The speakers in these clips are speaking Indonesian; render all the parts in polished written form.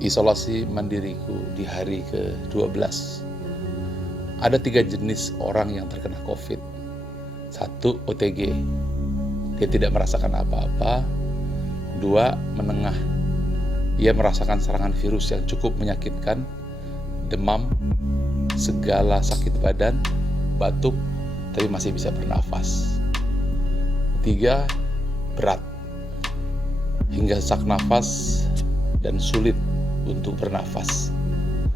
Isolasi mandiriku di hari ke-12. Ada 3 jenis orang yang terkena COVID. 1, OTG. Dia tidak merasakan apa-apa. 2, menengah. Ia merasakan serangan virus yang cukup menyakitkan, demam, segala sakit badan, batuk, tapi masih bisa bernafas. 3, berat. Hingga sesak nafas dan sulit untuk bernafas,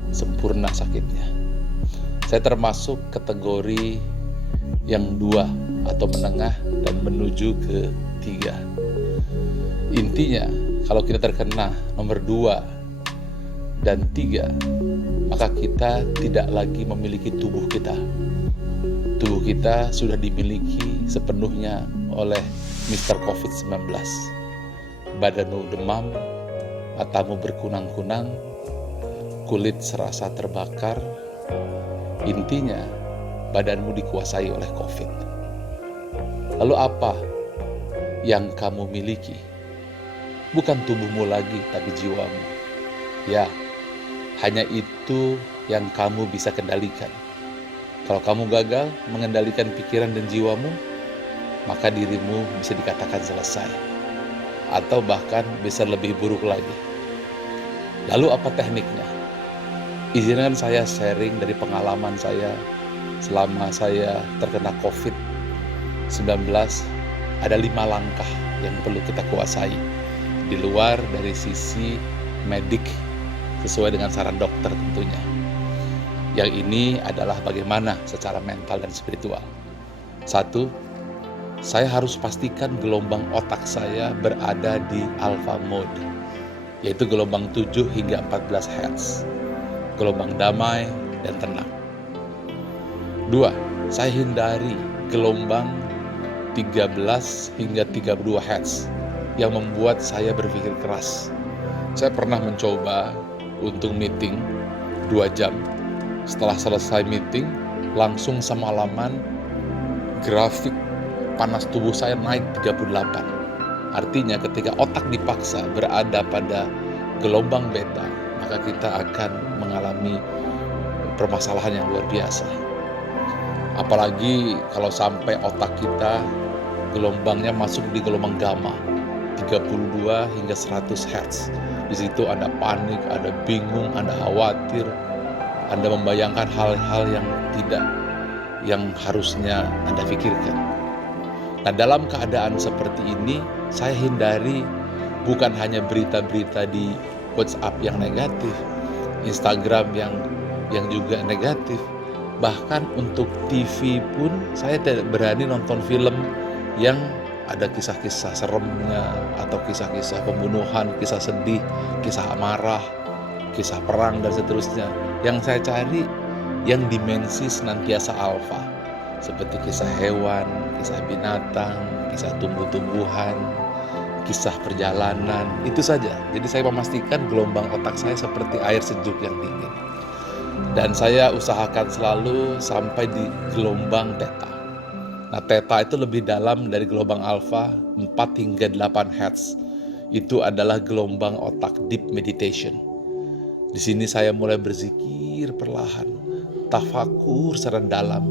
sempurna sakitnya. Saya termasuk kategori yang 2 atau menengah dan menuju ke 3. Intinya, kalau kita terkena nomor 2 dan 3, maka kita tidak lagi memiliki tubuh kita. Tubuh kita sudah dimiliki sepenuhnya oleh Mr. COVID-19. Badanmu demam, matamu berkunang-kunang, kulit serasa terbakar. Intinya, badanmu dikuasai oleh COVID. Lalu apa yang kamu miliki? Bukan tubuhmu lagi, tapi jiwamu. Ya, hanya itu yang kamu bisa kendalikan. Kalau kamu gagal mengendalikan pikiran dan jiwamu, maka dirimu bisa dikatakan selesai. Atau bahkan bisa lebih buruk lagi. Lalu apa tekniknya? Izinkan saya sharing dari pengalaman saya selama saya terkena COVID-19. Ada 5 langkah yang perlu kita kuasai di luar dari sisi medik sesuai dengan saran dokter tentunya. Yang ini adalah bagaimana secara mental dan spiritual. 1, saya harus pastikan gelombang otak saya berada di alpha mode, yaitu gelombang 7 hingga 14 Hz, gelombang damai dan tenang. 2, saya hindari gelombang 13 hingga 32 Hz yang membuat saya berpikir keras. Saya pernah mencoba untuk meeting 2 jam. Setelah selesai meeting, langsung semalaman grafik panas tubuh saya naik 38. Artinya ketika otak dipaksa berada pada gelombang beta, maka kita akan mengalami permasalahan yang luar biasa. Apalagi kalau sampai otak kita gelombangnya masuk di gelombang gamma 32 hingga 100 Hz. Di situ Anda panik, Anda bingung, Anda khawatir, Anda membayangkan hal-hal yang harusnya Anda pikirkan. Nah, dalam keadaan seperti ini, saya hindari bukan hanya berita-berita di WhatsApp yang negatif, Instagram yang juga negatif, bahkan untuk TV pun saya tidak berani nonton film yang ada kisah-kisah seremnya atau kisah-kisah pembunuhan, kisah sedih, kisah amarah, kisah perang dan seterusnya. Yang saya cari yang dimensi senantiasa alfa, seperti kisah hewan, kisah binatang, kisah tumbuh-tumbuhan, kisah perjalanan, itu saja. Jadi saya memastikan gelombang otak saya seperti air sejuk yang dingin. Dan saya usahakan selalu sampai di gelombang theta. Nah, theta itu lebih dalam dari gelombang alfa, 4 hingga 8 Hz. Itu adalah gelombang otak deep meditation. Di sini saya mulai berzikir perlahan, tafakur secara dalam,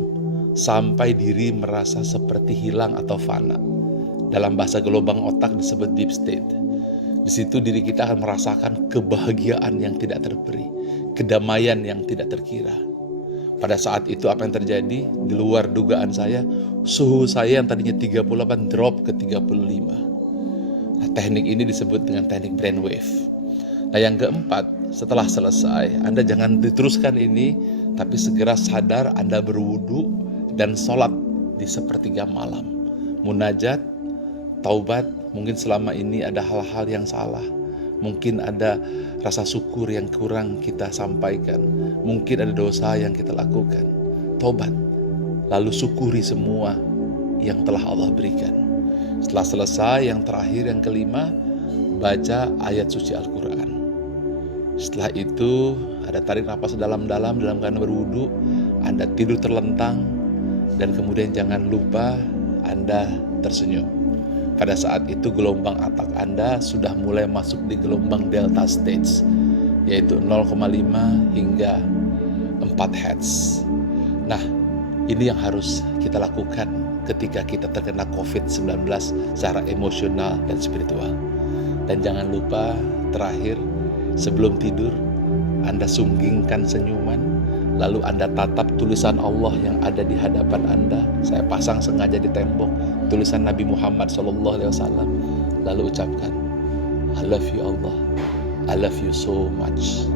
sampai diri merasa seperti hilang atau fana. Dalam bahasa gelombang otak disebut deep state. Di situ diri kita akan merasakan kebahagiaan yang tidak terperi, kedamaian yang tidak terkira. Pada saat itu apa yang terjadi? Di luar dugaan saya, suhu saya yang tadinya 38 drop ke 35. Nah, teknik ini disebut dengan teknik brainwave. Nah, yang keempat, setelah selesai, Anda jangan diteruskan ini, tapi segera sadar Anda berwudu dan sholat di sepertiga malam. Munajat, taubat, mungkin selama ini ada hal-hal yang salah. Mungkin ada rasa syukur yang kurang kita sampaikan. Mungkin ada dosa yang kita lakukan. Taubat, lalu syukuri semua yang telah Allah berikan. Setelah selesai, yang terakhir, yang kelima, baca ayat suci Al-Quran. Setelah itu, ada tarik nafas dalam-dalam dalam keadaan berwudu. Anda tidur terlentang. Dan kemudian jangan lupa Anda tersenyum. Pada saat itu gelombang otak Anda sudah mulai masuk di gelombang delta stage. yaitu 0,5 hingga 4 Hz. Nah, ini yang harus kita lakukan ketika kita terkena COVID-19 secara emosional dan spiritual. Dan jangan lupa terakhir, sebelum tidur, Anda sunggingkan senyuman, lalu Anda tatap tulisan Allah yang ada di hadapan Anda. Saya pasang sengaja di tembok tulisan Nabi Muhammad SAW. Lalu ucapkan, I love you Allah, I love you so much.